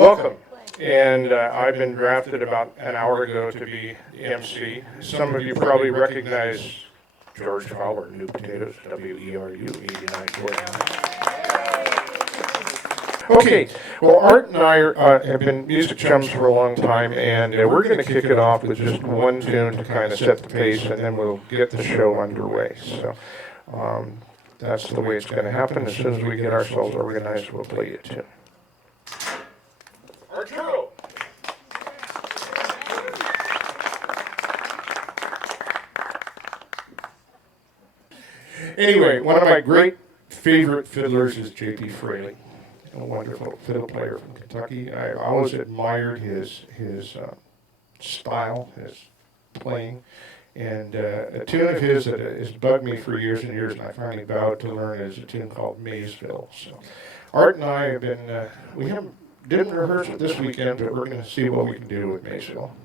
Welcome. And I've been drafted about an hour ago to be the MC. Some of you probably recognize George Fowler, New Potatoes, WERU 89.4. Okay, well, Art and I have been music chums for a long time, and we're going to kick it off with just one tune to kind of set the pace, and then we'll get the show underway. So that's the way it's going to happen. As soon as we get ourselves organized, we'll play a tune. Arturo! Anyway, one of my great favorite fiddlers is J.P. Fraley, a wonderful fiddle player from Kentucky. I always admired his style, his playing, and a tune of his that has bugged me for years and years, and I finally vowed to learn, is a tune called Maysville. So, Art and I have been, didn't rehearse it this weekend, but we're going to see what we can do with Maysville.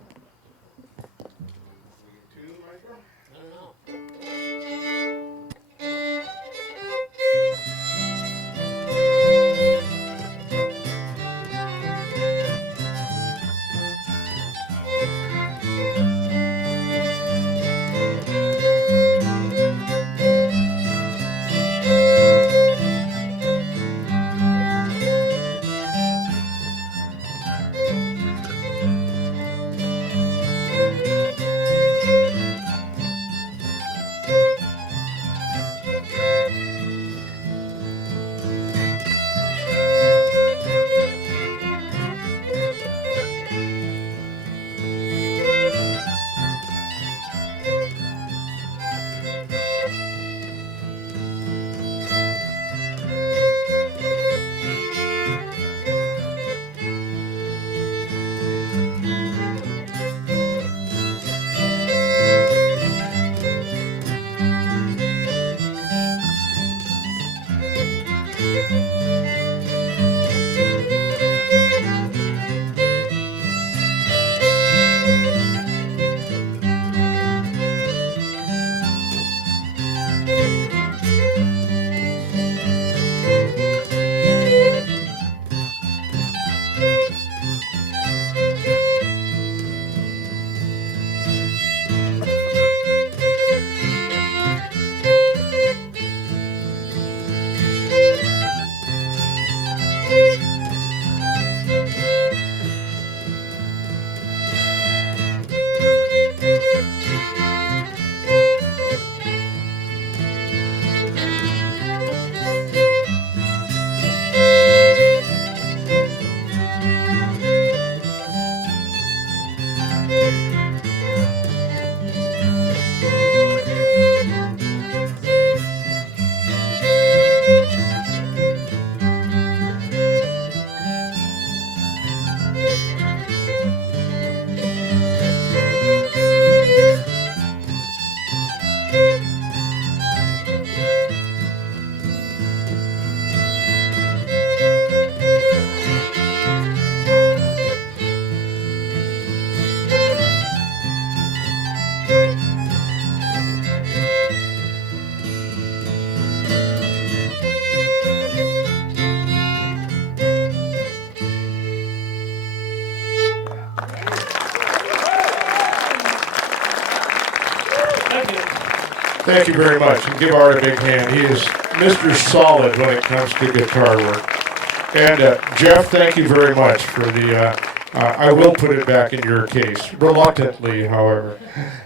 Thank you very much, and give Art a big hand. He is Mr. Solid when it comes to guitar work. And Jeff, thank you very much for the, I will put it back in your case, reluctantly, however.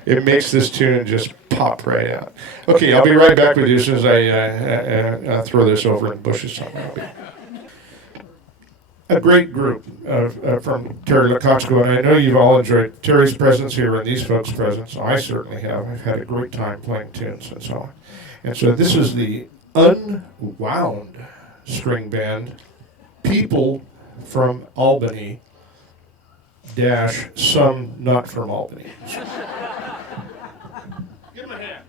It makes this tune just pop right out. Okay, I'll be right back with you as soon as I throw this over in bushes somewhere. A great group from Terry Lakotsko, and I know you've all enjoyed Terry's presence here and these folks' presence. I certainly have. I've had a great time playing tunes and so on. And so this is the Unwound String Band, People from Albany, dash some not from Albany. Give them a hand.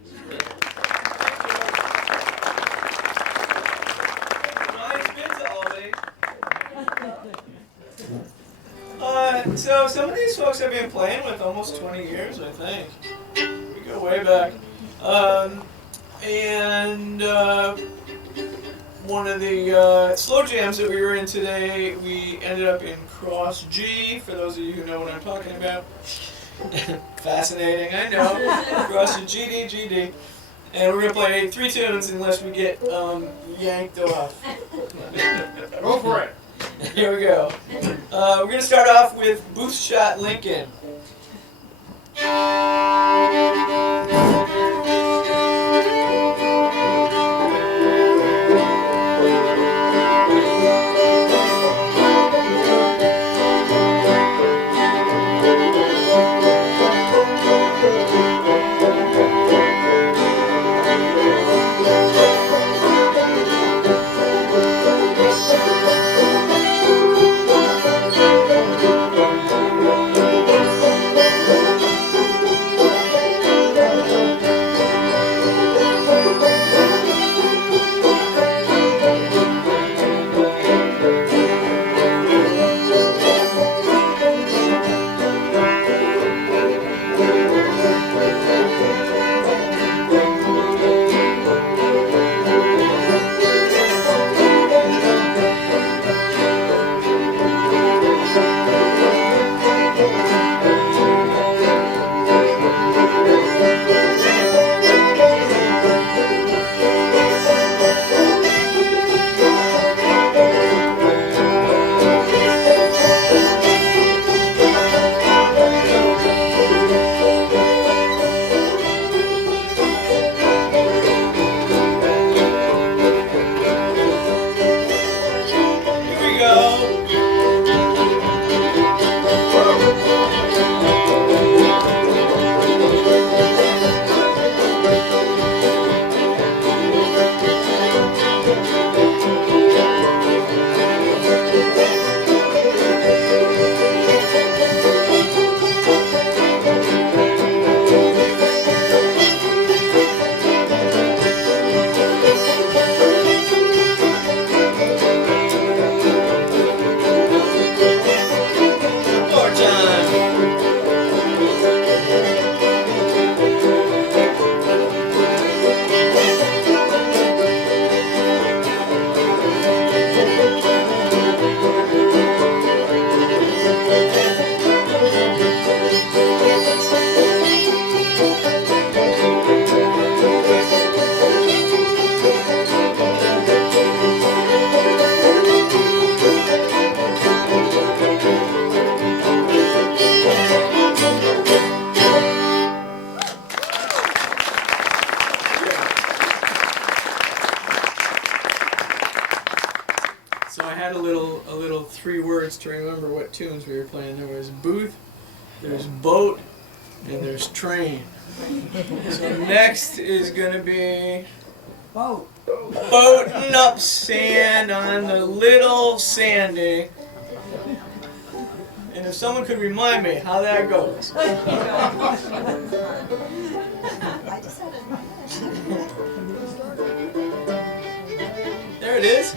So some of these folks I've been playing with almost 20 years, I think. We go way back. one of the slow jams that we were in today, we ended up in Cross G, for those of you who know what I'm talking about. Fascinating, I know. Cross G, GD, GD. And we're going to play 3 tunes unless we get yanked off. Go for it. Here we go. We're going to start off with Booth Shot Lincoln. So I had a little 3 words to remember what tunes we were playing. There was booth, there's boat, and there's train. So next is gonna be boating up sand on the Little Sandy. And if someone could remind me how that goes. There it is.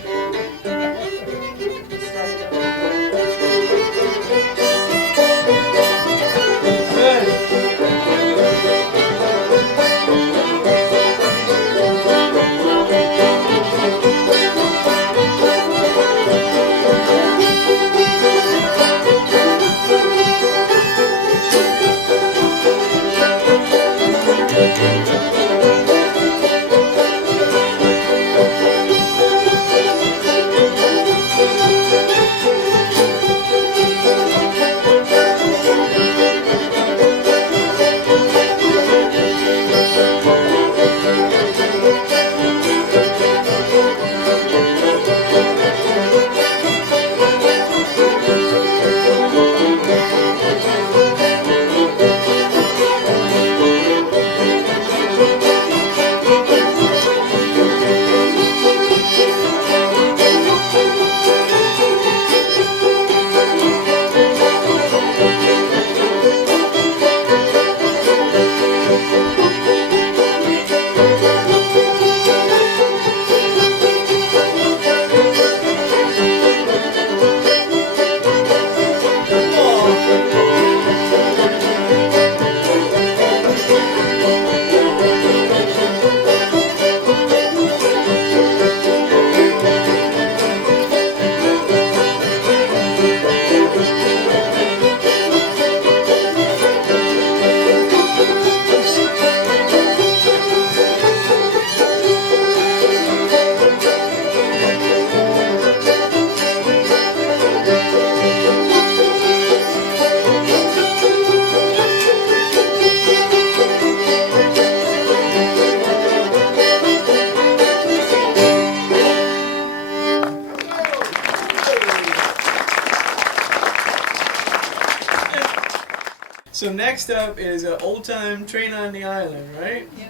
So next up is an old time train on the island, right? Yeah.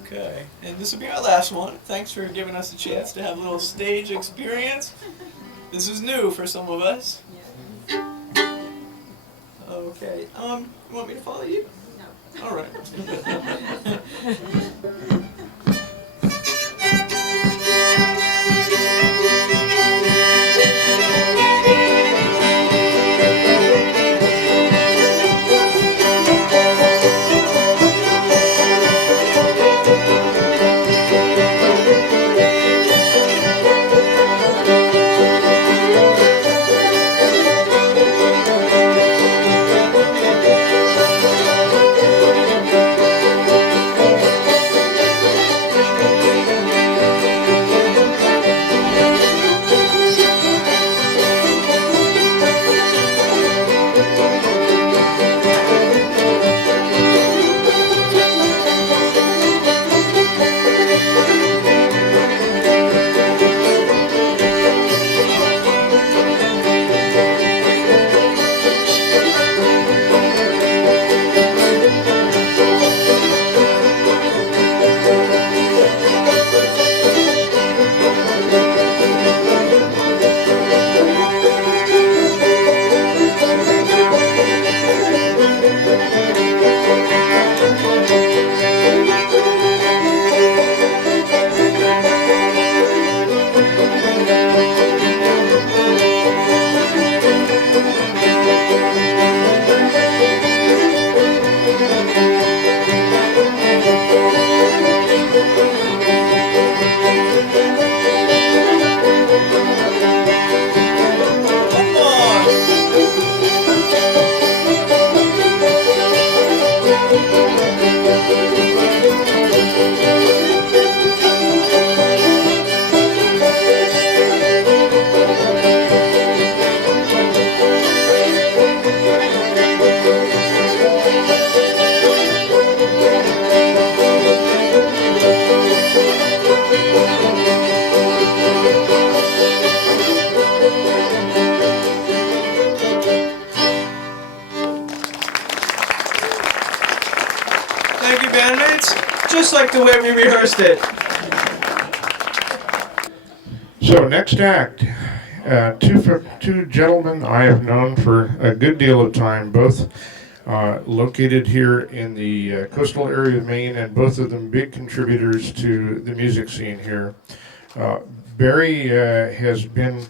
Okay, and this will be our last one. Thanks for giving us a chance to have a little stage experience. This is new for some of us. Okay, you want me to follow you? No. All right. Thank you, bandmates. Just like the way we rehearsed it. So next act, two gentlemen I have known for a good deal of time, both located here in the coastal area of Maine, and both of them big contributors to the music scene here. Barry has been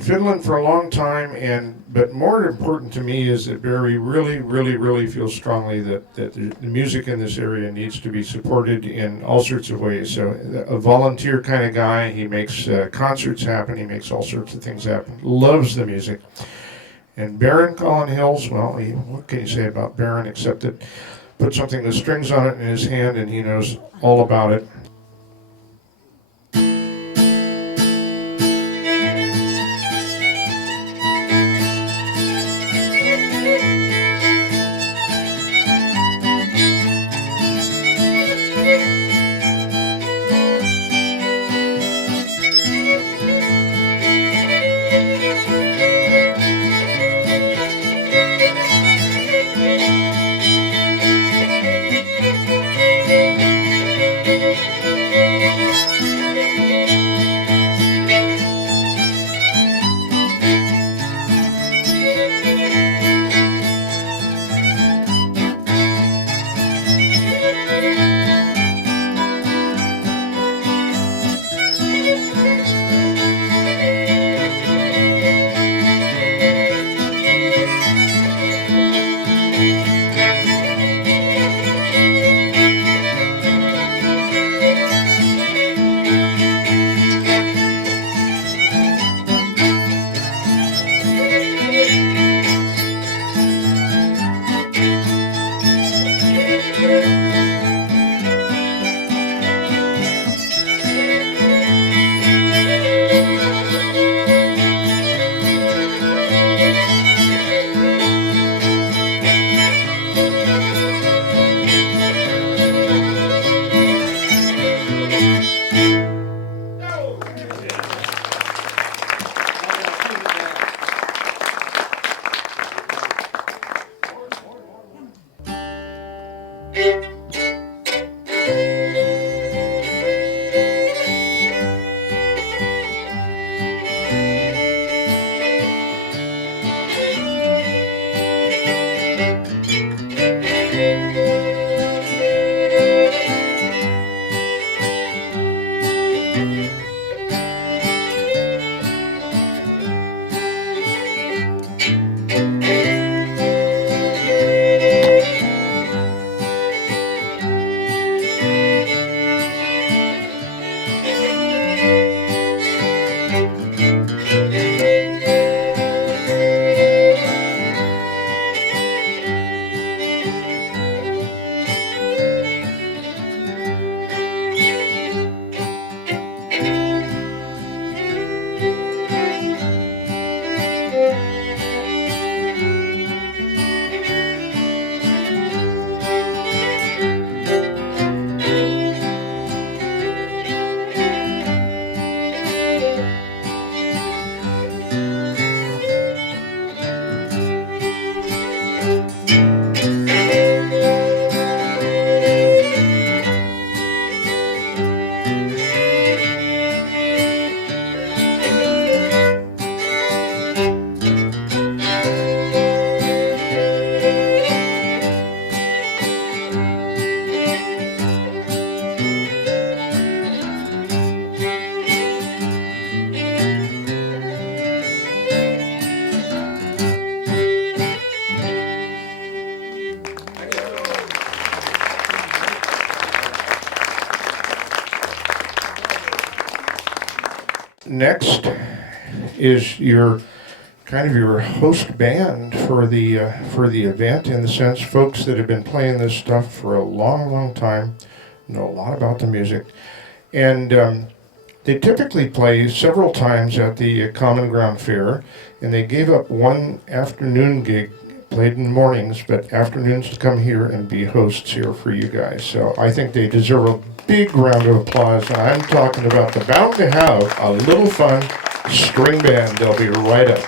fiddling for a long time, but more important to me is that Barry really feels strongly that the music in this area needs to be supported in all sorts of ways. So a volunteer kind of guy, he makes concerts happen, he makes all sorts of things happen, loves the music. And Baron Colin Hills, well, what can you say about Baron except that put something with strings on it in his hand and he knows all about it. next is your kind of your host band for the event, in the sense folks that have been playing this stuff for a long time, know a lot about the music, and they typically play several times at the Common Ground Fair, and they gave up one afternoon gig, played in the mornings, but afternoons to come here and be hosts here for you guys. So I think they deserve a big round of applause. I'm talking about the Bound to Have a Little Fun string band. They'll be right up.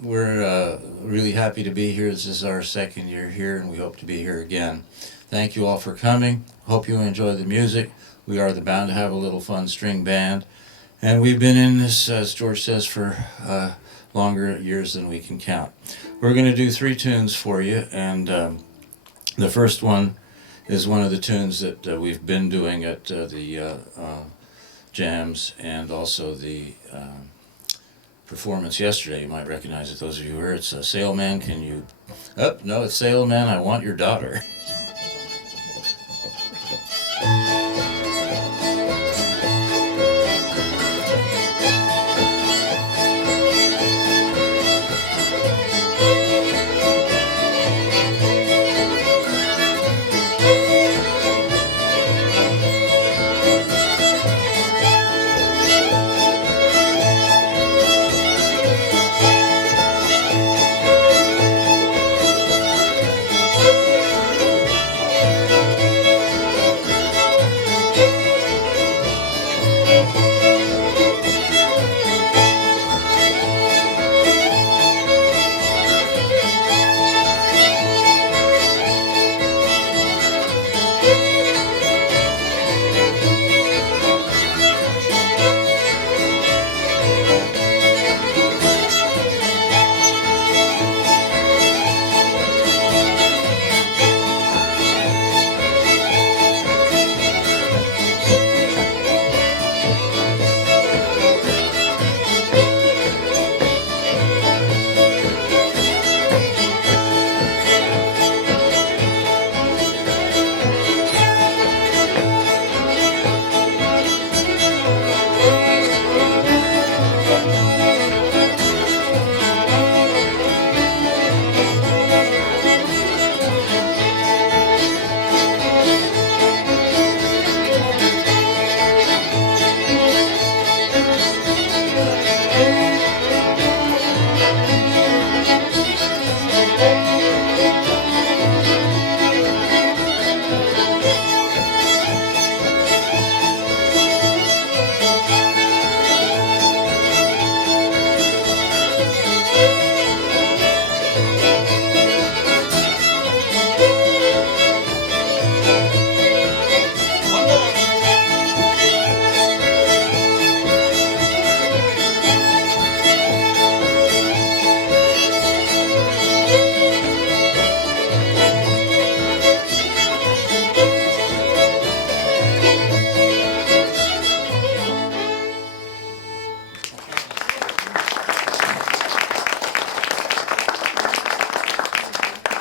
We're really happy to be here. This is our second year here, and we hope to be here again. Thank you all for coming. Hope you enjoy the music. We are the Bound to Have a Little Fun string band, and we've been in this, as George says, for longer years than we can count. We're going to do 3 tunes for you, and the first one is one of the tunes that we've been doing at the jams and also the performance yesterday. You might recognize it, those of you who heard it. It's Sailman, Can You... Oh, no, it's Sailman, I Want Your Daughter.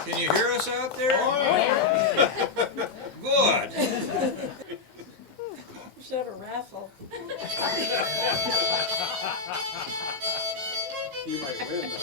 Can you hear us out there? Oh, yeah. Good. We should have a raffle. You might win, though.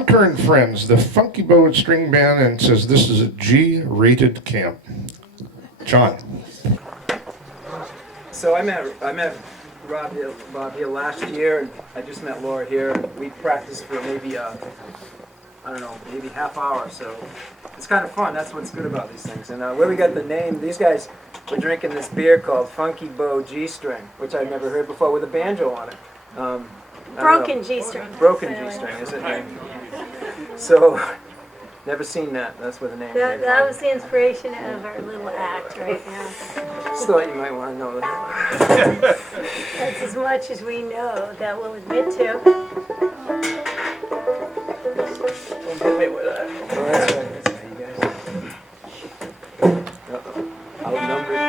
Bunker and Friends, the Funky Bow String Band, and says this is a G-rated camp. John. So I met Rob here last year, and I just met Laura here. We practiced for maybe I don't know, maybe half hour. So it's kind of fun. That's what's good about these things. And where we got the name, these guys were drinking this beer called Funky Bow G-string, which I'd never heard before, with a banjo on it. Broken G-string. Broken G-string, is it? So, never seen that. That's where the name came That from. was the inspiration of our little act right now. Just thought you might want to know that. That's as much as we know that we'll admit to. Don't hit me with that. Oh, that's right. That's right, you guys. Uh-oh. Outnumbered.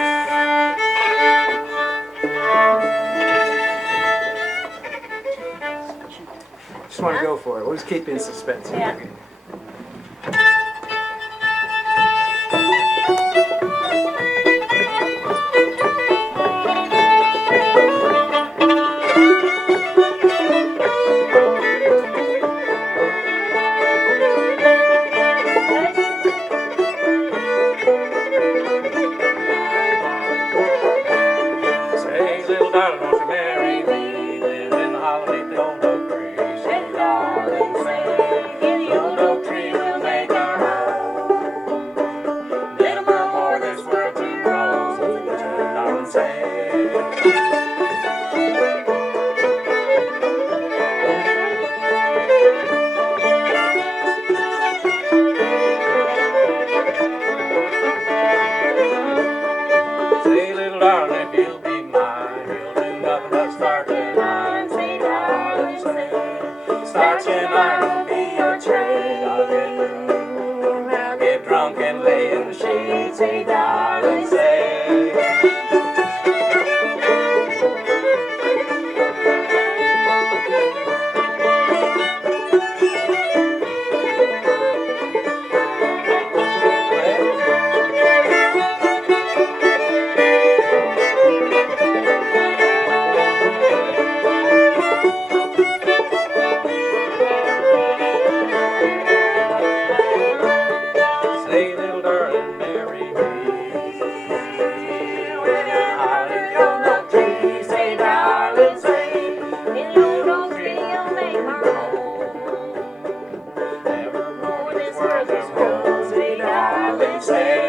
Just want to go for it. We'll just keep you in suspense. Yeah. Say, little darling, won't you marry me? Live in the hollow beneath the old oak tree. Say, darling, say, the old oak tree will make our home. Little girl, more this world to grow. So what you darling say? Say, little darling, if you'll be mine, you'll do nothing but starch and iron. Say, darling, say, starch and iron will be your trade. I'll get drunk and lay in the shade. Say, darling, say. Say, little darling, marry me. With your heart in the old oak tree. Say, darling, say, in the old oak tree you'll make our home. Evermore this world is grown. Say, darling, say.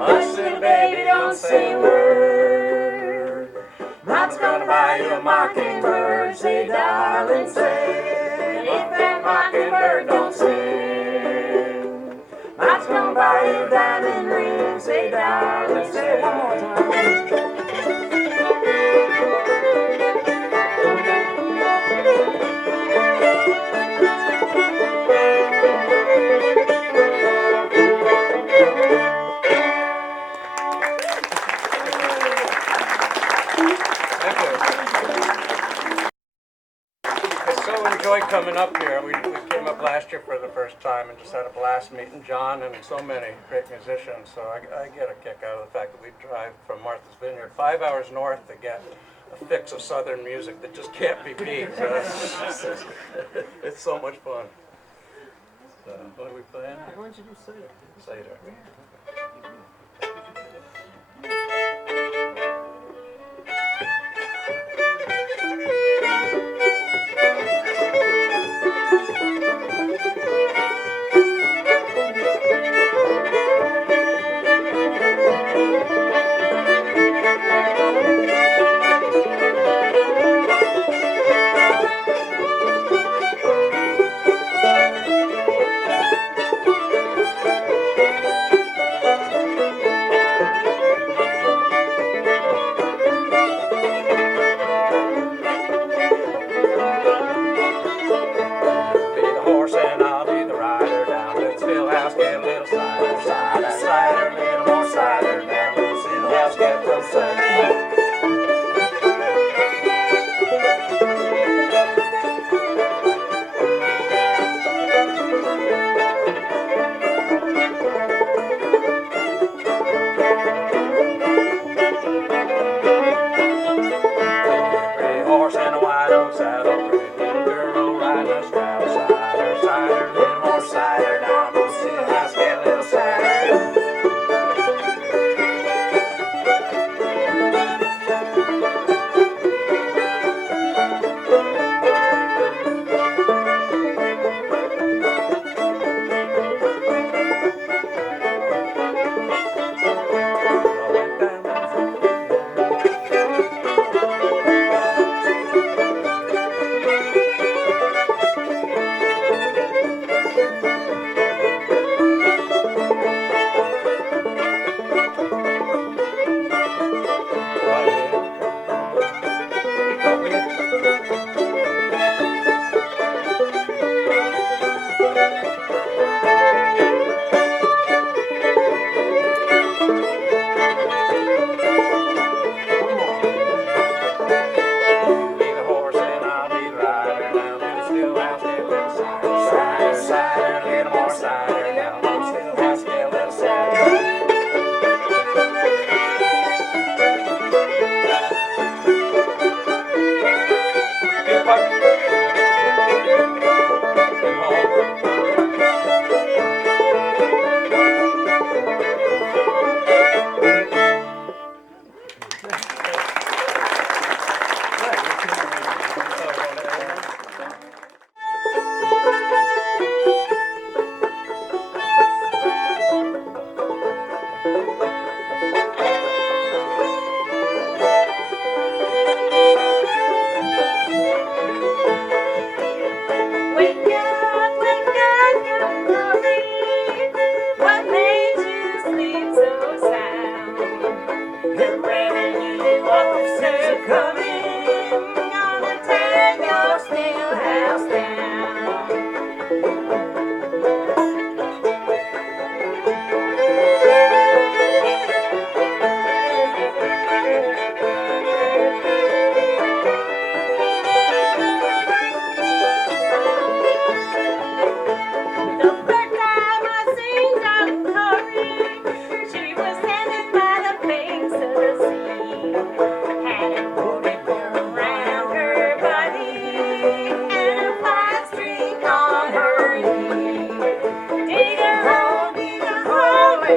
Hush, little baby, don't say a word. Mom's gonna buy you a mockingbird. Say, darling, say. And if that mockingbird don't sing, Mom's gonna buy you a diamond ring. Say, darling, say it one more time. I so enjoy coming up here. We came up last year for the first time and just had a blast meeting John and so many great musicians. So I get a kick out of the fact that we drive from Martha's Vineyard 5 hours north to get a fix of southern music that just can't be beat. So it's so much fun. So what are we playing? Why don't you do Seder? Seder. coming, gonna tear your snail house down. The first time I seen Darling Corey, she was standing by the banks of the sea. Had a golden hair around her body and a 5-string on her knee. Dig a hole in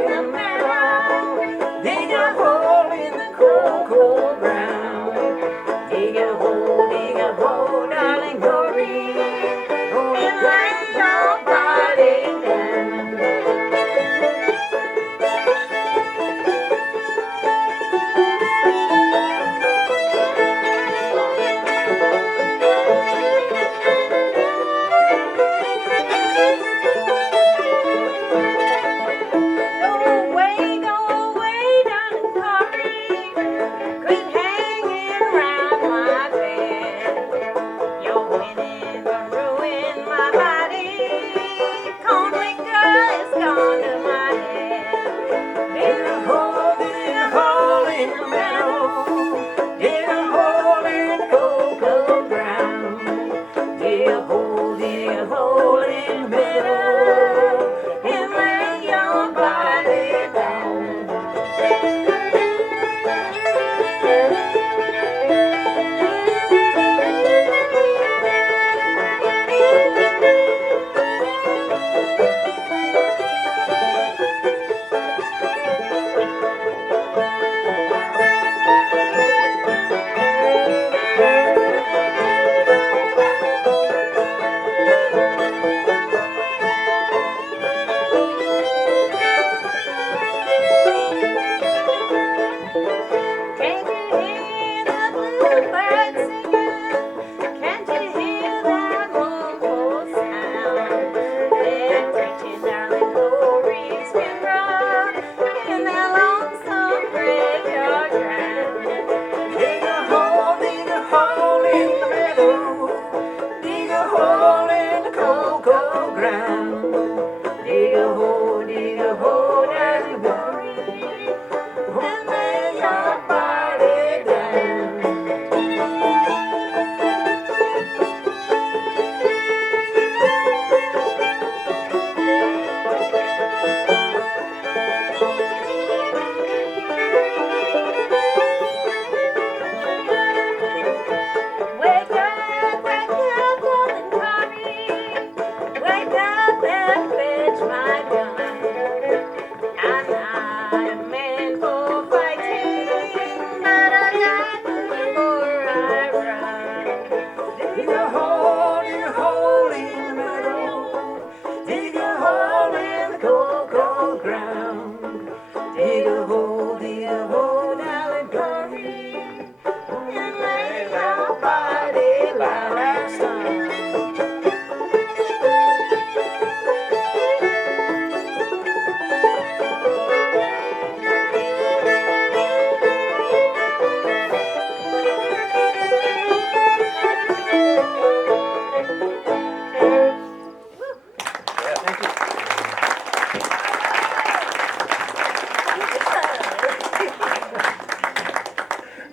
the meadow, dig a hole in the cold, cold ground. Dig a hole, darling Corey, and lay your body down. Go away, darling Corey. Quit hanging round my bed. You're winning to ruin my body. Corn liquor is gone to my head. Dig a hole in the meadow. Dig a hole in the cold, cold ground. Dig a hole in the meadow. And lay your body down. Can't you hear the bluebird singing? Can't you hear that mournful sound? They're preaching darling Corey's funeral in their lonesome graveyard ground. Dig a hole in the meadow. Dig a hole in the cold, cold ground. Dig a hole, darling Corey, and lay your body down. Wake up, darling Corey. Wake up and fetch my gun. I'm not a man for fighting, but I got before I run. Dig a hole in the meadow. Dig a hole in the cold, cold ground. Dig a hole, darling Corey, and lay your body last time.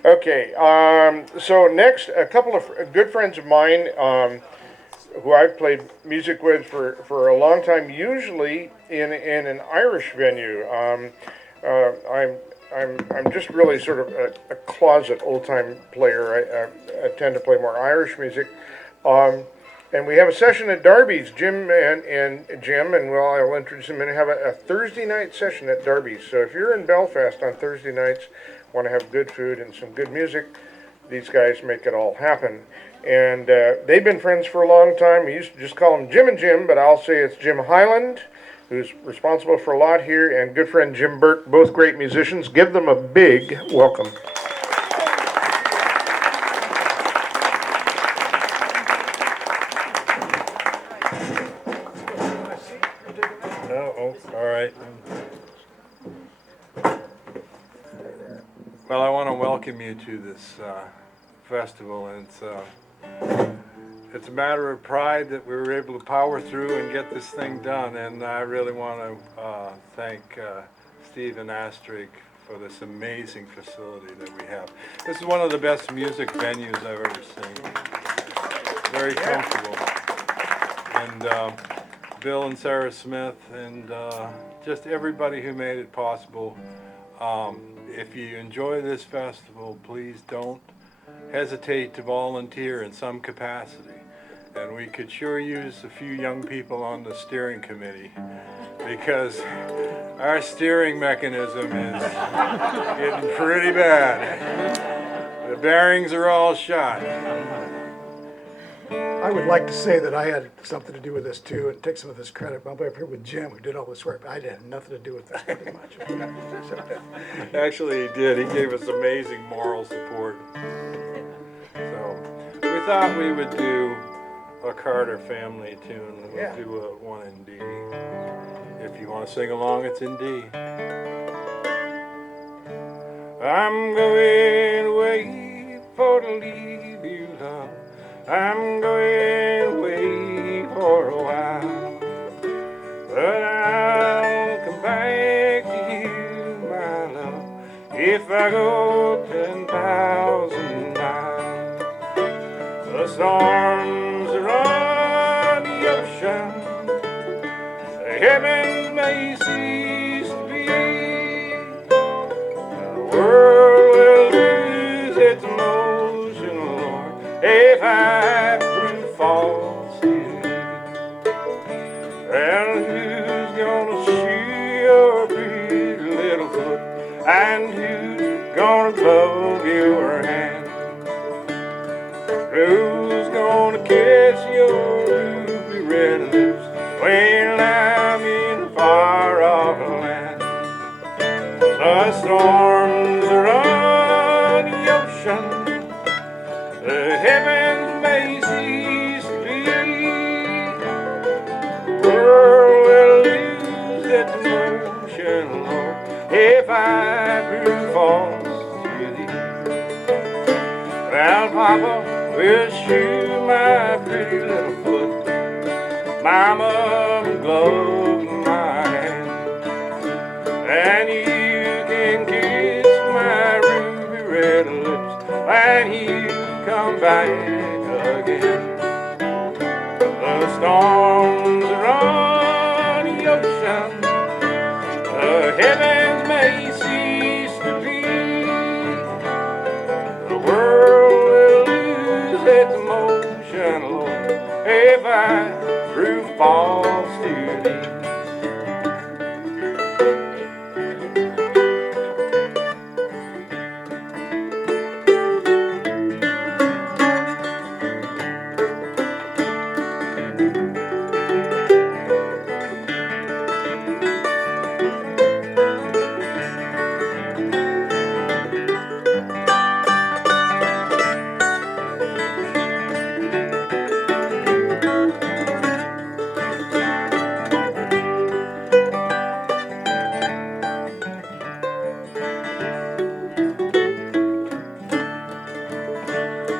Okay, so next, a couple of good friends of mine who I've played music with for a long time, usually in an Irish venue. I'm just really sort of a closet old-time player. I tend to play more Irish music. And we have a session at Darby's, Jim and Jim, and well, I'll introduce them, and have a Thursday night session at Darby's. So if you're in Belfast on Thursday nights, want to have good food and some good music, these guys make it all happen. And they've been friends for a long time. We used to just call them Jim and Jim, but I'll say it's Jim Highland, who's responsible for a lot here, and good friend Jim Burke, both great musicians. Give them a big welcome. Oh, all right. Well, I want to welcome you to this festival, and it's a matter of pride that we were able to power through and get this thing done. And I really want to thank Steve and Astrid for this amazing facility that we have. This is one of the best music venues I've ever seen. Very comfortable. And Bill and Sarah Smith and just everybody who made it possible. If you enjoy this festival, please don't hesitate to volunteer in some capacity. And we could sure use a few young people on the steering committee, because our steering mechanism is getting pretty bad. The bearings are all shot. I would like to say that I had something to do with this too, and take some of this credit. I'm up here with Jim, who did all this work, but I had nothing to do with this pretty much. Actually, he did. He gave us amazing moral support. So we thought we would do a Carter family tune. We'll do one in D. If you want to sing along, it's in D. I'm going away for to leave you, love. I'm going away for a while, but I'll come back to you, my love, if I go 10,000 miles. The storms are on the ocean, the heavens may cease to be, the world will lose its motion, Lord, if I prove false to you. Well, who's gonna shoe your pretty little foot, and who's gonna glove your hand? Who's gonna kiss your ruby red lips when I'm in a far off land? The storms are on the ocean, the heavens may cease to be, the world will lose its motion, Lord, if I prove false to thee. Well, Papa will shoe my pretty little foot, Mama will glove my hand, and you can kiss my ruby red lips when you come back again. The storms are on the ocean, the heavens may cease to be, the world will lose its motion, Lord, if I prove false to thee.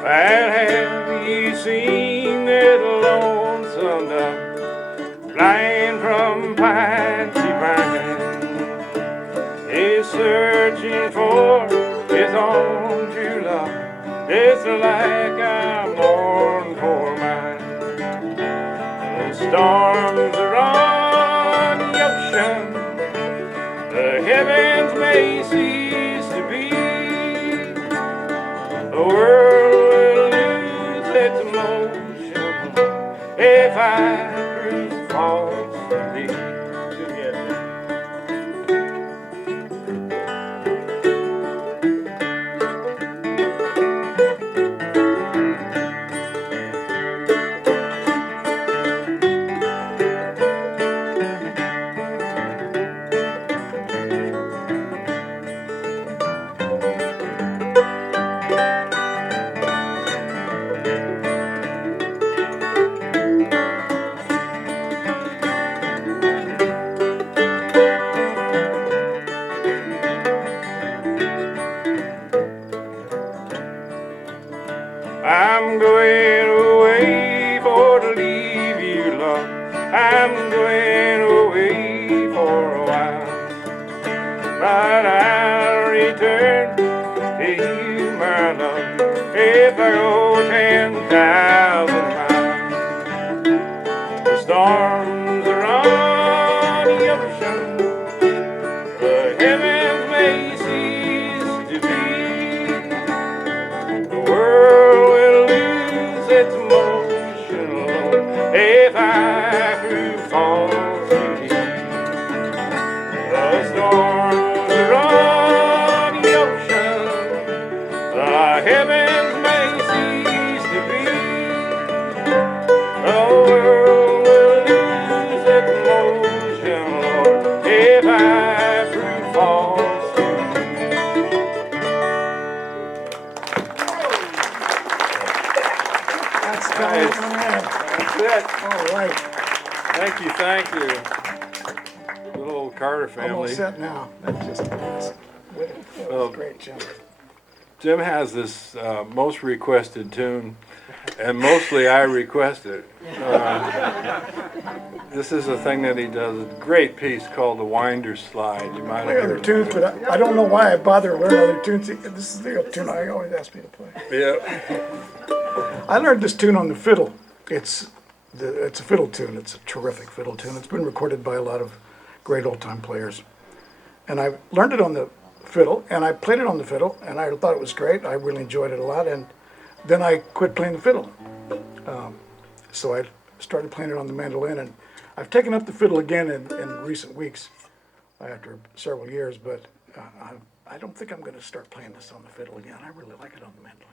Well, have you seen that lonesome duck flying from pine to pine? He's searching for his own true love, just like I mourn for mine. The storms are on the ocean, the heavens may cease to be, the world will lose its motion if I prove false to thee. Together. I'm going away for to leave you, love. I'm going away for a while, but I'll return to you, my love, if I go 10,000 miles. The storms are on the ocean, the heavens may cease to be. The world will lose its motion, Lord, if I prove false to thee. The storms are on the ocean, the heavens may cease to be. The world will lose its motion, Lord, if I prove false to thee. That's Nice. Tommy Conrad. That's it. All right, Thank you, thank you. Little old Carter almost family. set now. That's just, that Well, was great, Jim. Jim has this most requested tune, and mostly I request it. This is a thing that he does, a great piece called The Winder Slide. You might Play have other heard tunes, of but I don't know why I bother to learn other tunes. This is the tune I always ask me to play. it. Yeah. I learned this tune on the fiddle. It's a fiddle tune. It's a terrific fiddle tune. It's been recorded by a lot of great old-time players. And I learned it on the fiddle, and I played it on the fiddle, and I thought it was great. I really enjoyed it a lot, and then I quit playing the fiddle. So I started playing it on the mandolin, and I've taken up the fiddle again in recent weeks after several years, but I don't think I'm going to start playing this on the fiddle again. I really like it on the mandolin.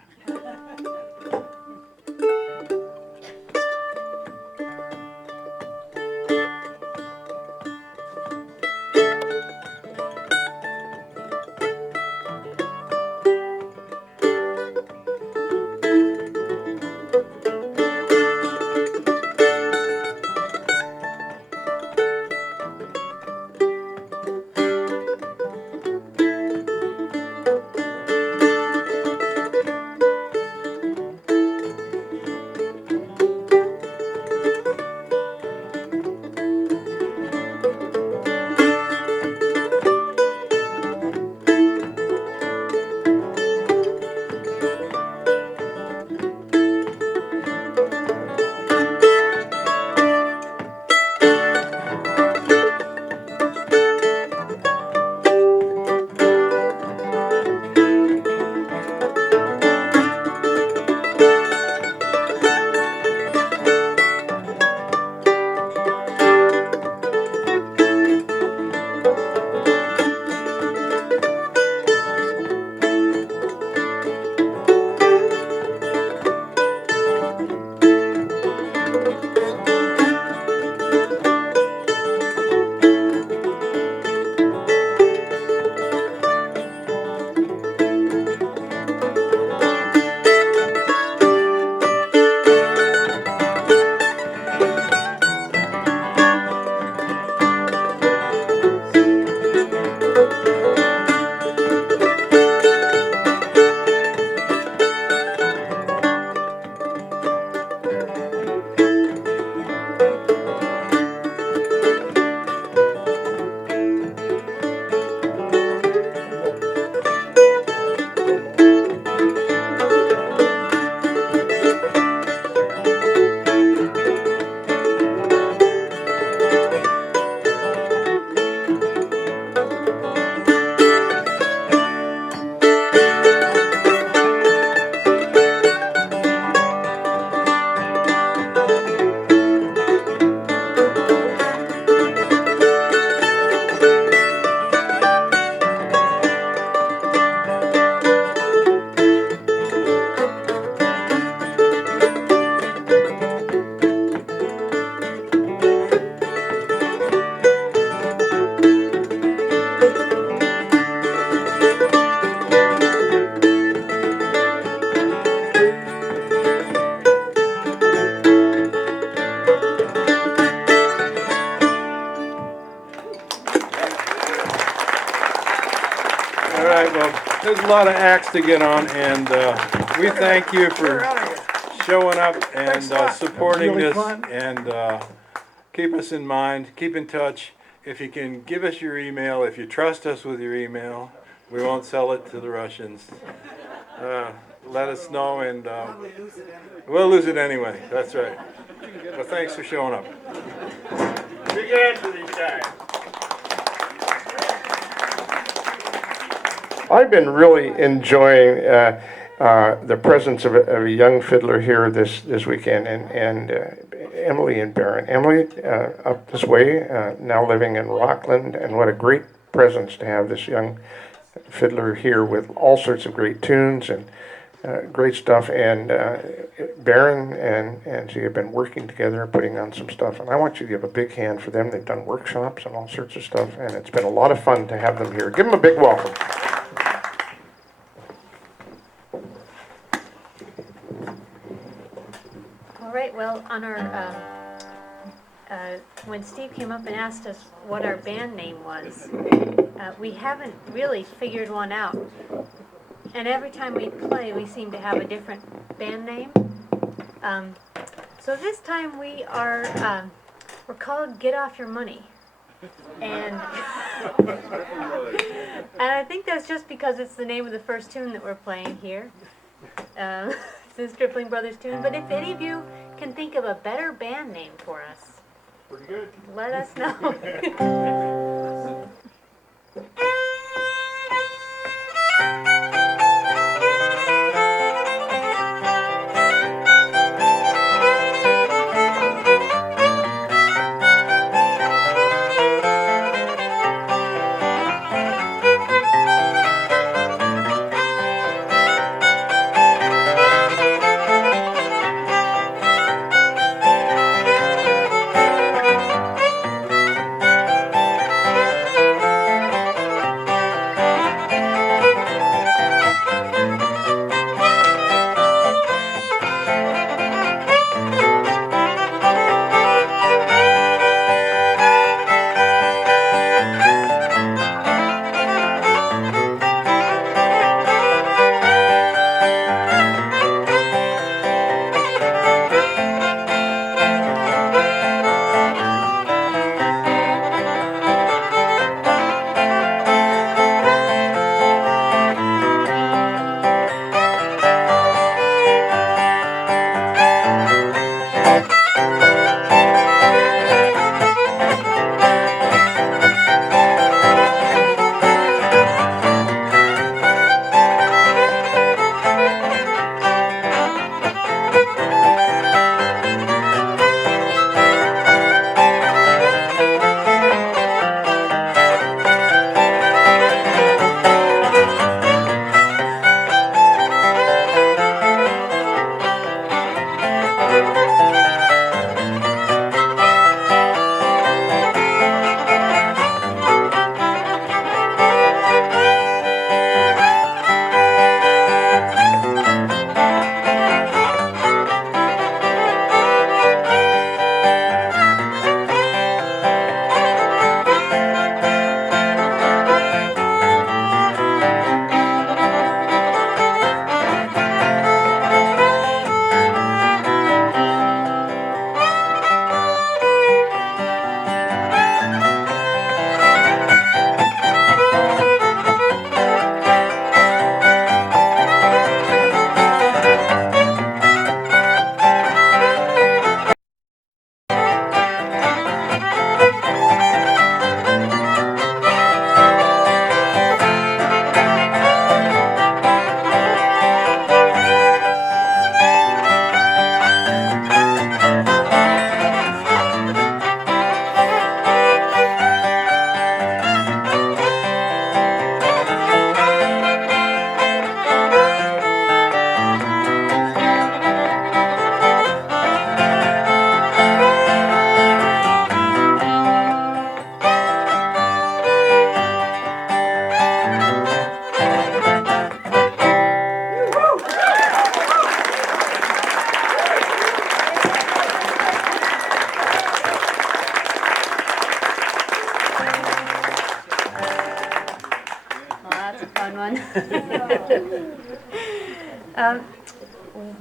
a lot of acts to get on, and we thank you for showing up and supporting Really this, fun. and keep us in mind, keep in touch. If you can give us your email, if you trust us with your email, we won't sell it to the Russians. Let us know, and we'll lose it anyway. That's right. Well, thanks for showing up. Big hand for these guys. I've been really enjoying the presence of a young fiddler here this weekend, and Emily and Barron. Emily, up this way, now living in Rockland, and what a great presence to have this young fiddler here with all sorts of great tunes and great stuff. And Barron and she have been working together, putting on some stuff, and I want you to give a big hand for them. They've done workshops and all sorts of stuff, and it's been a lot of fun to have them here. Give them a big welcome. All right, well, on our, when Steve came up and asked us what our band name was, we haven't really figured one out. And every time we play, we seem to have a different band name. So this time we are, we're called Get Off Your Money. And, and I think that's just because it's the name of the first tune that we're playing here. It's the Stripling Brothers tune. But if any of you can think of a better band name for us, pretty good, let us know.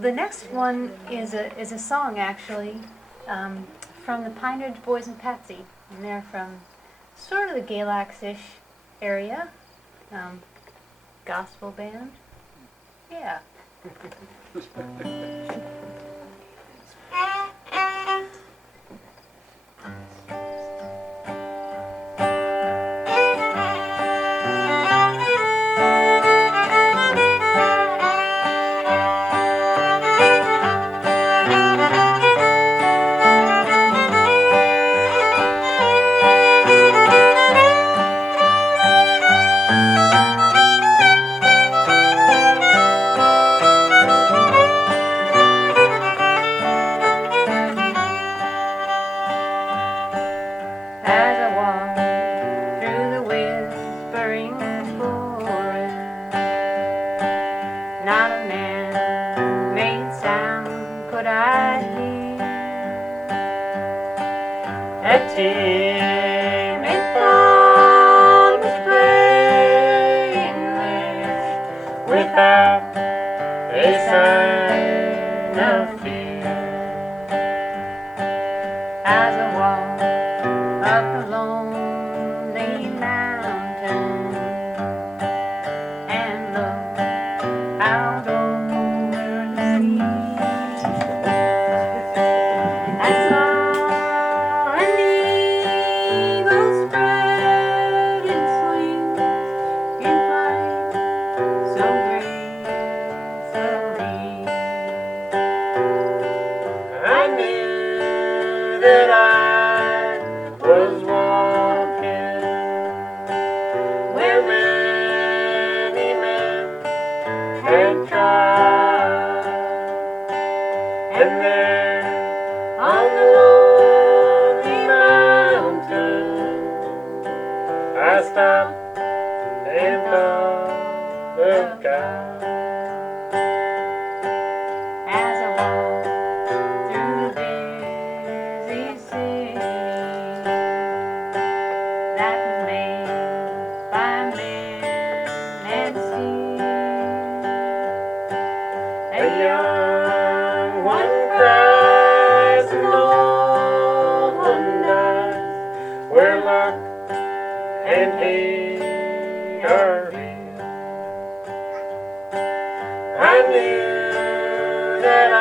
The next one is a song actually from the Pine Ridge Boys and Patsy, and they're from sort of the Galax-ish area, gospel band. Yeah. As I walk through the whispering forest, not a man-made sound could I hear. A timid fawn was playing there without a sign of fear. As I walk up a lonely mountain and look out over the sea, I saw an eagle spread its wings in flight so gracefully. I knew that I was walking where many men had trod, and there on the lonely mountain I stopped and thought of God. As I walked through the busy city that was made by man and sea, a young one cries and old one dies, where luck and hate are real. I knew that I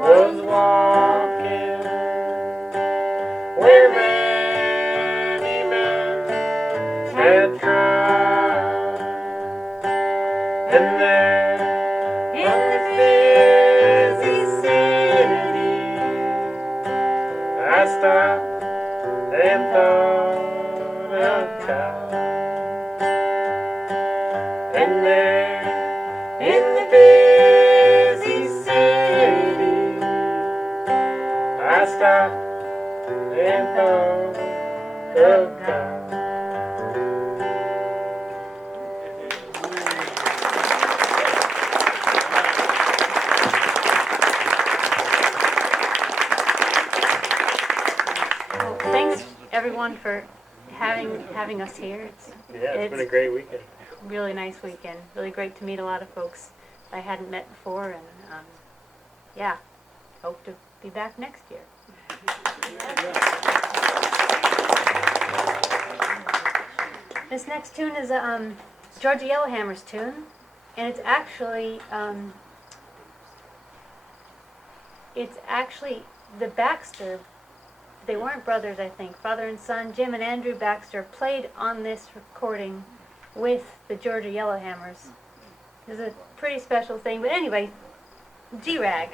was walking where many men had trod, and there in this busy city I stopped and thought of God. And there in the busy city I stopped and thought of God. Well, thanks everyone for having us here. It's been a great weekend. Really nice weekend. Really great to meet a lot of folks I hadn't met before, and yeah, hope to be back next year. This next tune is a Georgia Yellowhammer's tune, and it's actually the Baxter. They weren't brothers, I think. Father and son, Jim and Andrew Baxter, played on this recording with the Georgia Yellowhammers. It's a pretty special thing, but anyway, G-Rag.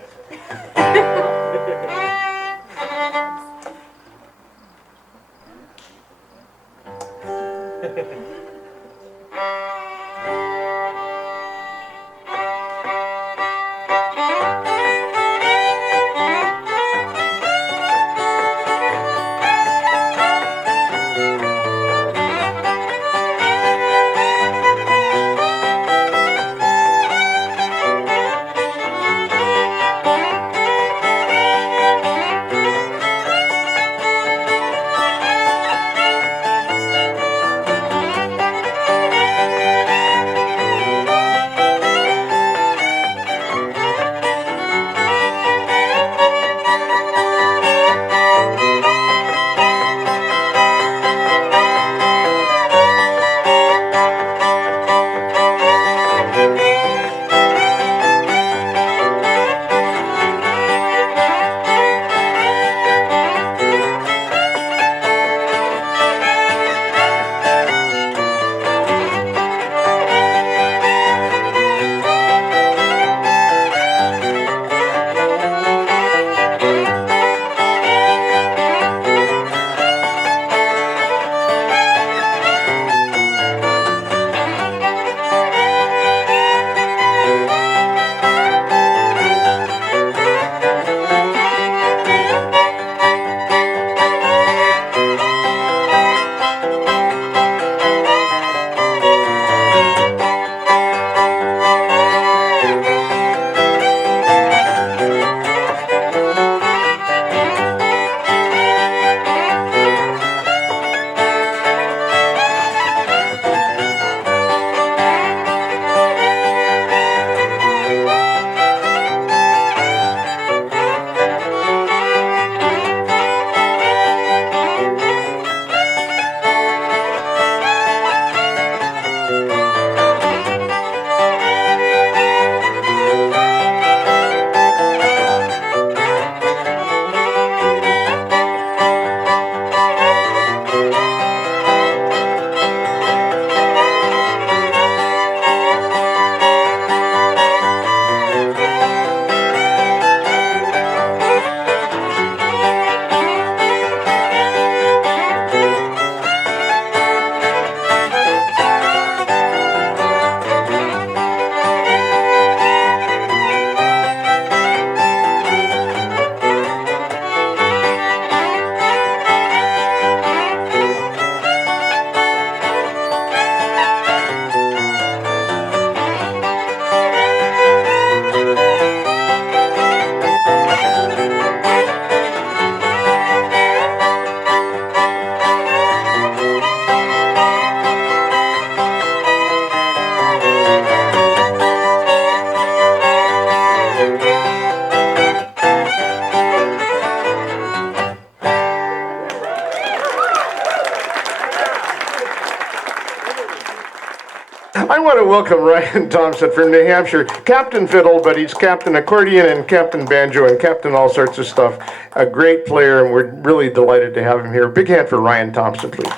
want to welcome Ryan Thompson from New Hampshire. Captain fiddle, but he's captain accordion and captain banjo and captain all sorts of stuff. A great player, and we're really delighted to have him here. Big hand for Ryan Thompson, please.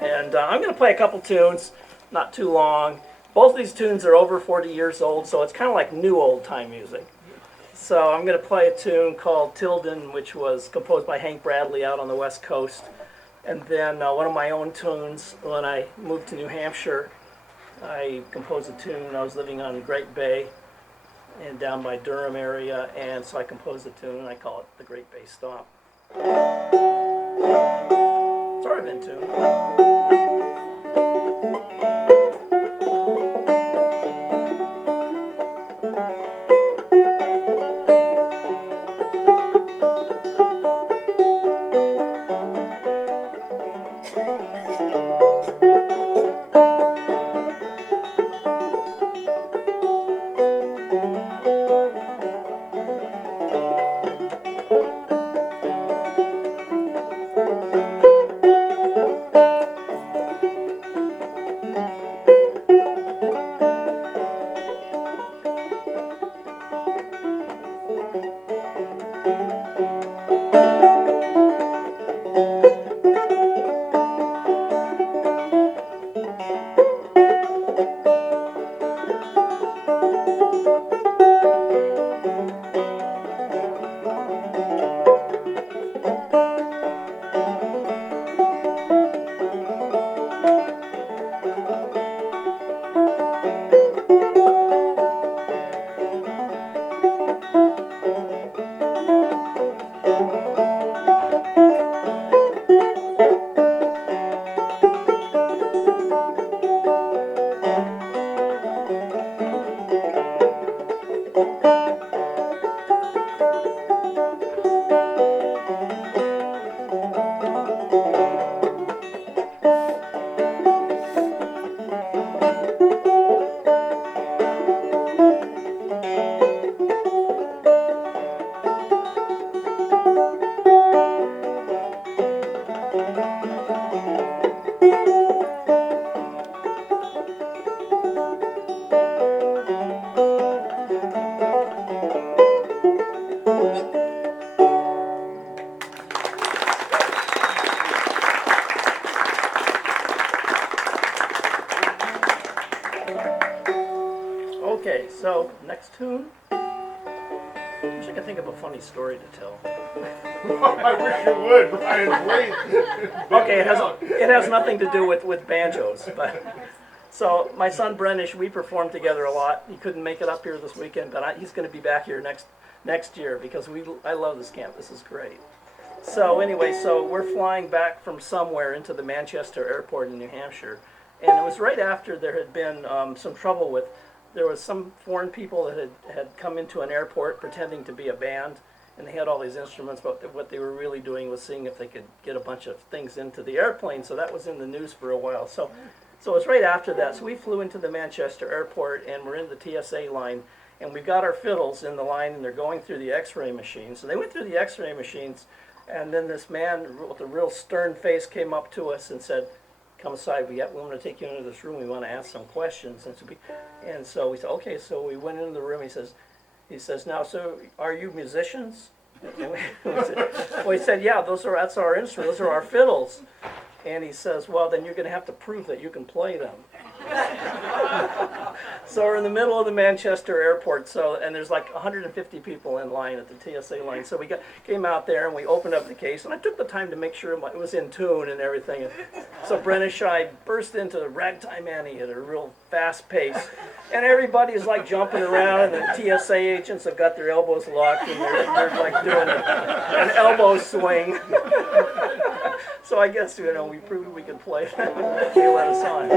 And I'm going to play a couple tunes, not too long. Both of these tunes are over 40 years old, so it's kind of like new old-time music. So I'm going to play a tune called Tilden, which was composed by Hank Bradley out on the West Coast. And then one of my own tunes, when I moved to New Hampshire, I composed a tune. I was living on Great Bay and down by Durham area, and so I composed a tune, and I call it the Great Bay Stomp. Sort of in tune. Okay, so next tune. I wish I could think of a funny story to tell. I wish you would, Ryan, please. Okay, it has nothing to do with banjos, but so my son Brennish, we performed together a lot. He couldn't make it up here this weekend, but he's going to be back here next year because I love this camp. This is great. So anyway, so we're flying back from somewhere into the Manchester airport in New Hampshire, and it was right after there had been some trouble with. There was some foreign people that had come into an airport pretending to be a band, and they had all these instruments, but what they were really doing was seeing if they could get a bunch of things into the airplane, so that was in the news for a while. So it was right after that. So we flew into the Manchester airport, and we're in the TSA line, and we've got our fiddles in the line, and they're going through the x-ray machines. So they went through the x-ray machines, and then this man with a real stern face came up to us and said, "Come aside, we want to take you into this room, we want to ask some questions." And so we said, okay, so we went into the room. He says, "Now, so are you musicians?" And we said, "Yeah, that's our instrument, those are our fiddles." And he says, "Well, then you're going to have to prove that you can play them." So we're in the middle of the Manchester airport, and there's like 150 people in line at the TSA line. So we came out there and we opened up the case, and I took the time to make sure it was in tune and everything. And so Brent and I burst into Ragtime Annie at a real fast pace, and everybody's like jumping around, and the TSA agents have got their elbows locked, and they're like doing an elbow swing. So I guess we proved we could play. They let us on.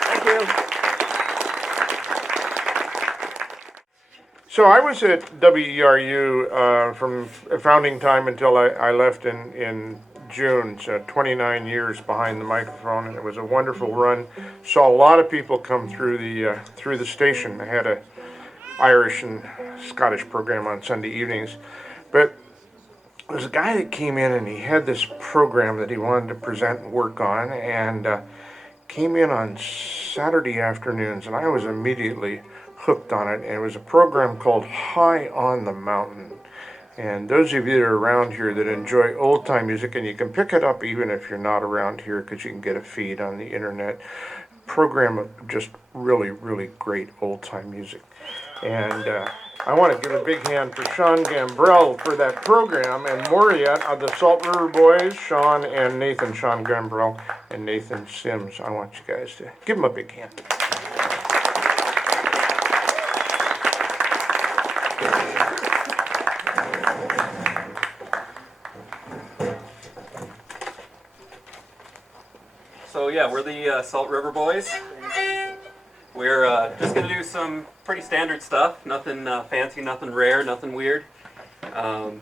Thank you. So I was at WERU from founding time until I left in June, so 29 years behind the microphone, and it was a wonderful run. Saw a lot of people come through the station. I had a Irish and Scottish program on Sunday evenings, but there was a guy that came in and he had this program that he wanted to present and work on, and came in on Saturday afternoons, and I was immediately hooked on it. And it was a program called High on the Mountain. And those of you that are around here that enjoy old time music, and you can pick it up even if you're not around here because you can get a feed on the internet, program of just really, really great old time music. And I want to give a big hand for Sean Gambrell for that program, and more yet of the Salt River Boys, Sean and Nathan, Sean Gambrell and Nathan Sims. I want you guys to give them a big hand. So yeah, we're the Salt River Boys. We're just gonna do some pretty standard stuff, nothing fancy, nothing rare, nothing weird. And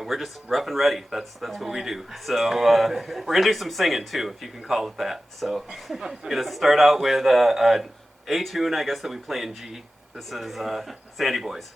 we're just rough and ready. That's what we do. So we're gonna do some singing too, if you can call it that. So we're gonna start out with an A tune, I guess, that we play in G. This is Sandy Boys.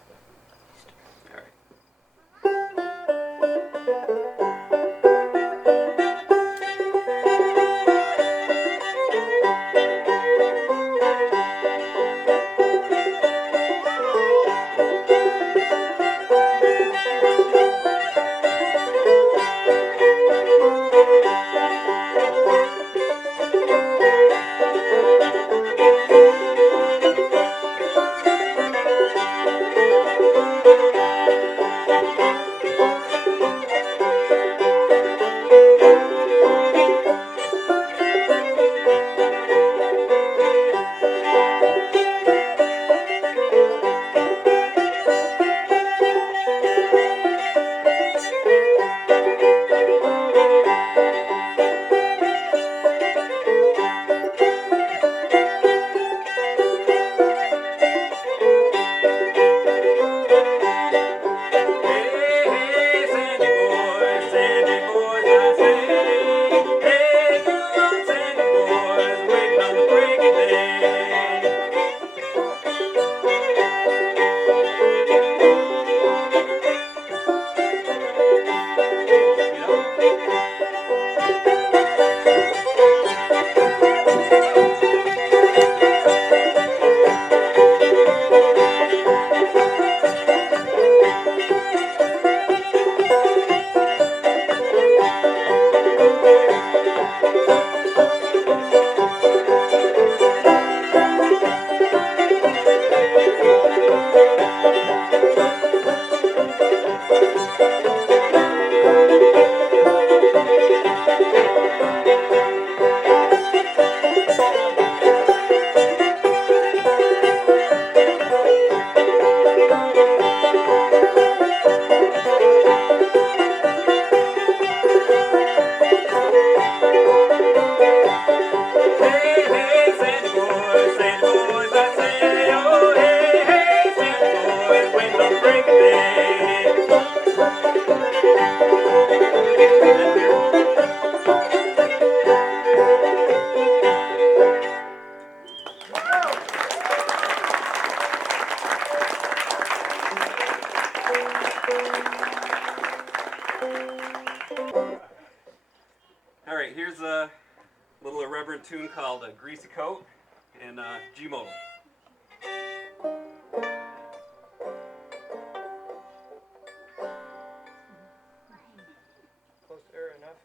Alright, here's a little irreverent tune called Greasy Coat in G modal. Close to air enough.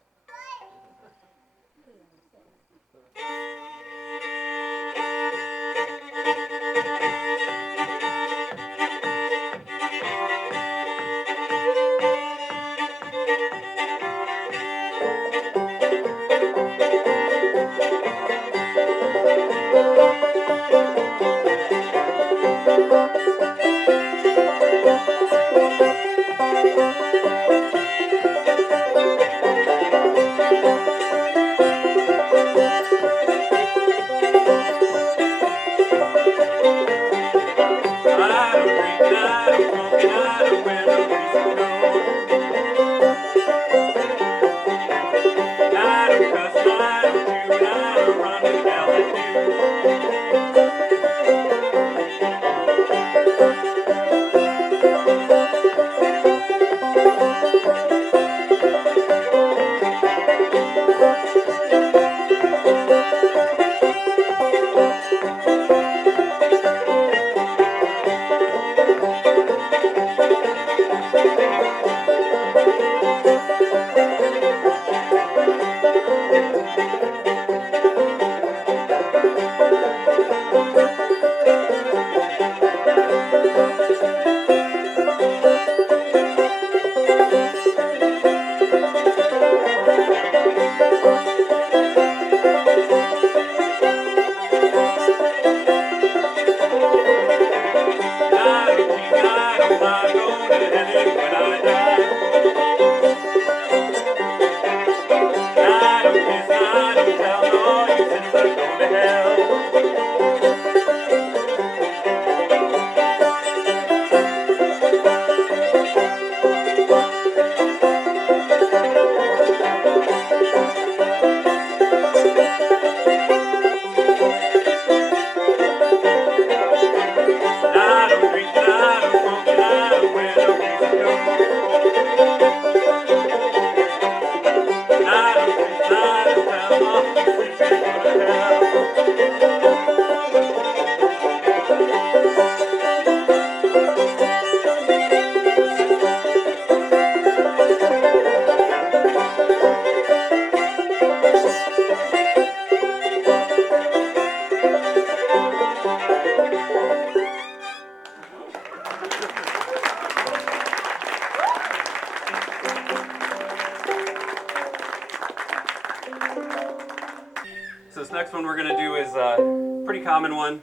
next one we're going to do is a pretty common one,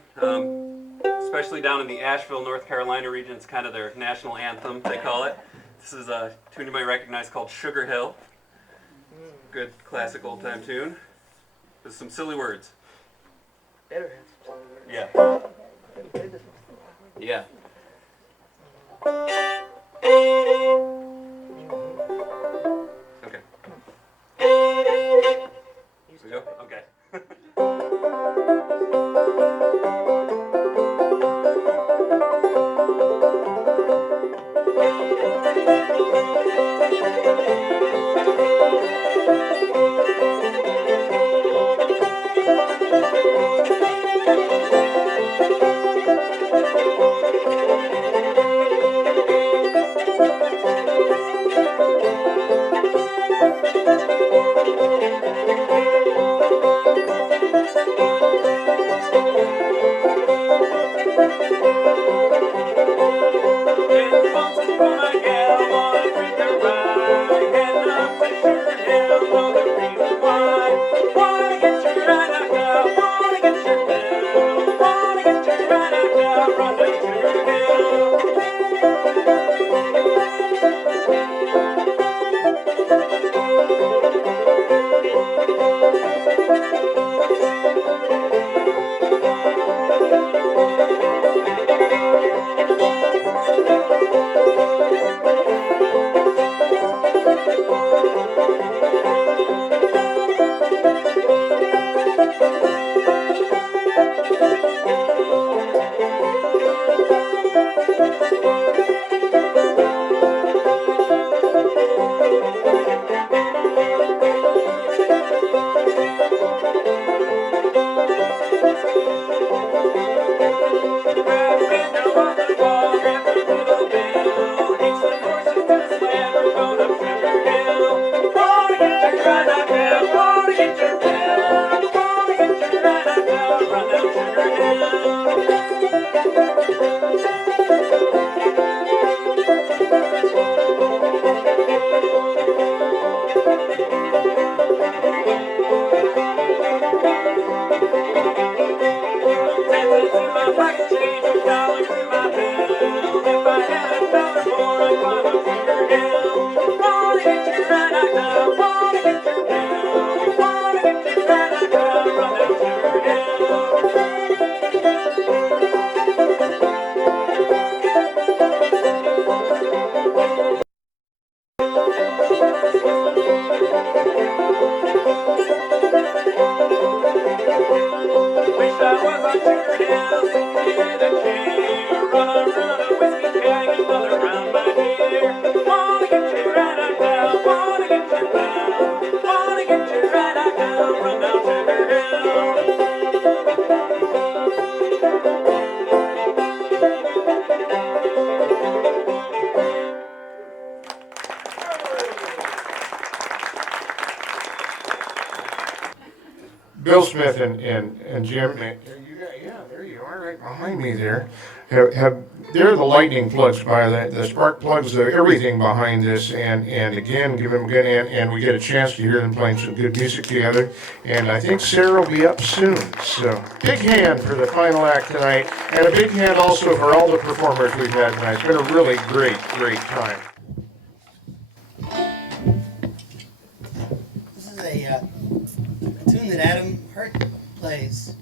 especially down in the Asheville, North Carolina region. It's kind of their national anthem, they call it. This is a tune you might recognize called Sugar Hill. Good classic old time tune with some silly words. Better. Yeah. Yeah. Okay. Here we go? Okay. Bill Smith and Jim, yeah, there you are, right behind me there. They're the lightning plugs, the spark plugs, everything behind this, and again, give them a good hand, and we get a chance to hear them playing some good music together. And I think Sarah will be up soon. So big hand for the final act tonight, and a big hand also for all the performers we've had tonight. It's been a really great time. This is a tune that Adam Hurt plays,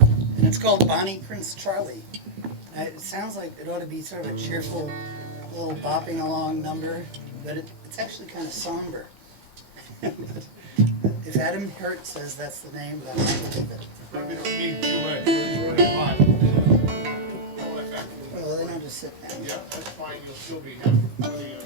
and it's called Bonnie Prince Charlie. It sounds like it ought to be sort of a cheerful, little bopping along number, but it's actually kind of somber. If Adam Hurt says that's the name, then I believe it. Probably don't need too much. We'll just put it on. Well, then I'll just sit down. Yeah, that's fine. You'll still be having plenty of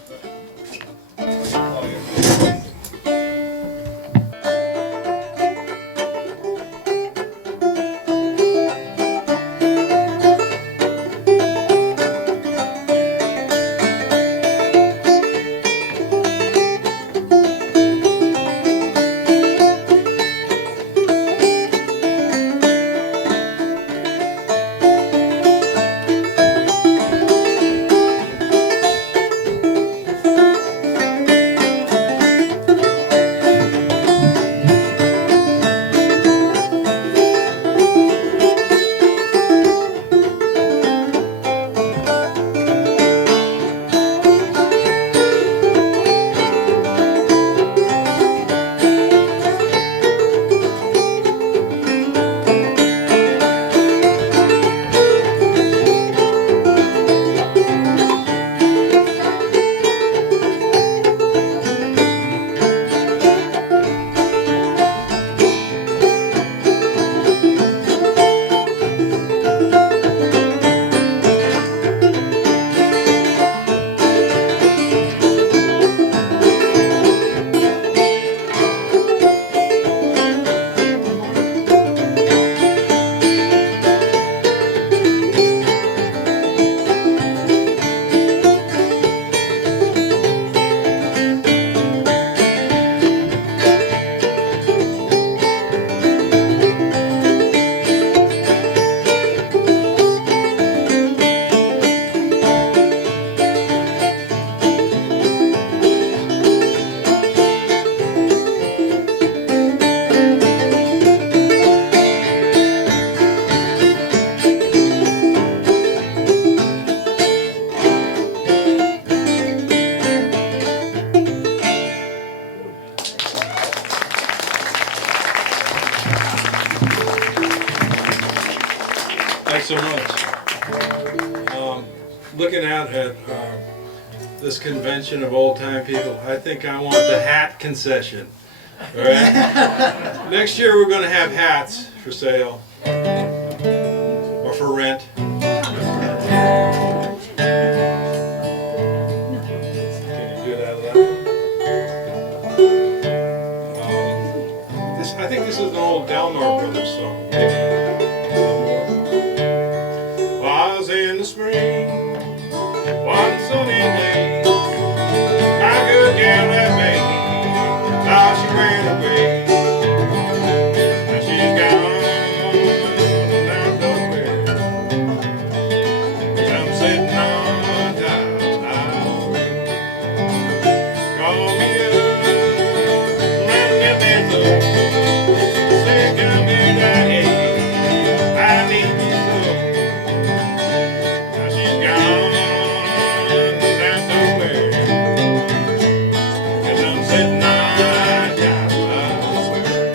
looking out at this convention of old-time people, I think I want the hat concession. All right? Next year we're going to have hats for sale or for rent. Can you do that loud? I think this is an old Delnor Brothers song. Was in the spring, one sunny day, my good gal left me, thought she ran away. Now she's gone, and I don't know where. I'm sitting on top of the highway. Call me up, let me look. Say, come here, Daddy, I need you so. Now she's gone, and I don't know where. 'Cause I'm sitting on top of the square.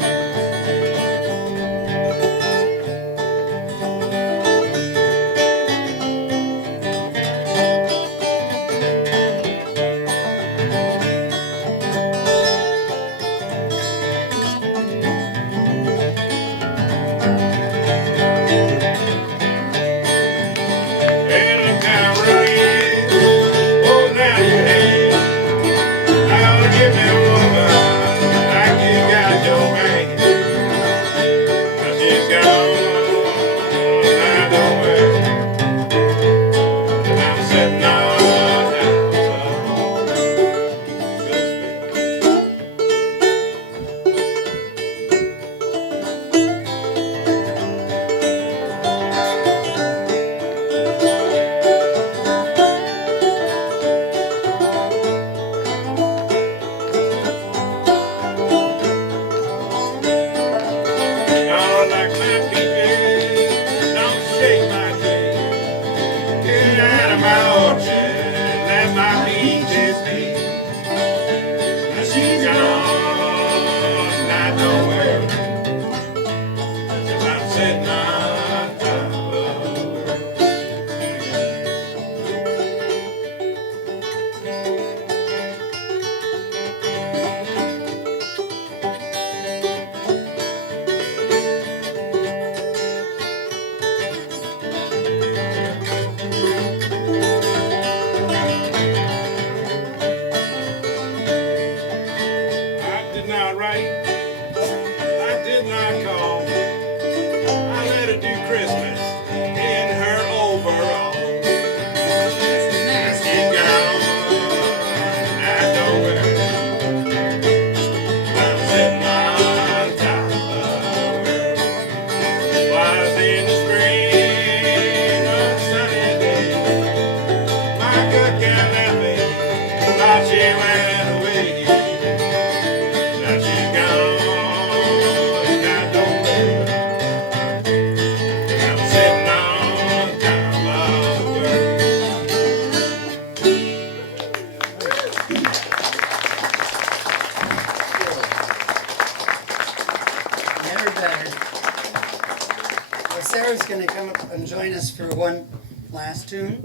Hey, look how red, oh, now you hate. Now give me a woman like you got your man. Now she's gone, and I don't where. And I'm sitting on top of the Don't like my peaches, don't shake my tree. Get out of my orchard, let my peaches be. Now she's gone, and I know where. 'Cause I'm sitting on top of the world. I did not write, I did not call. I let her do Christmas in her overalls. She's gone, and I don't wear. I'm sitting on top of the world. Was in the spring, a sunny day. My good gal left me, thought she went away. Now she's gone, and I don't know. And I'm sitting on top of the world. Never better. Well, Sarah's going to come up and join us for one last tune.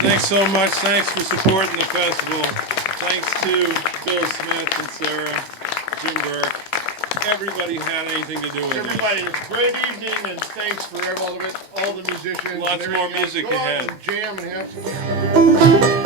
Thanks so much. Thanks for supporting the festival. Thanks to Bill Smith and Sarah, Jim Burke. Everybody had anything to do with it. Everybody, it was a great evening, and thanks for all of it, all the musicians. Lots and more everything else. music Go out ahead. and jam and have some.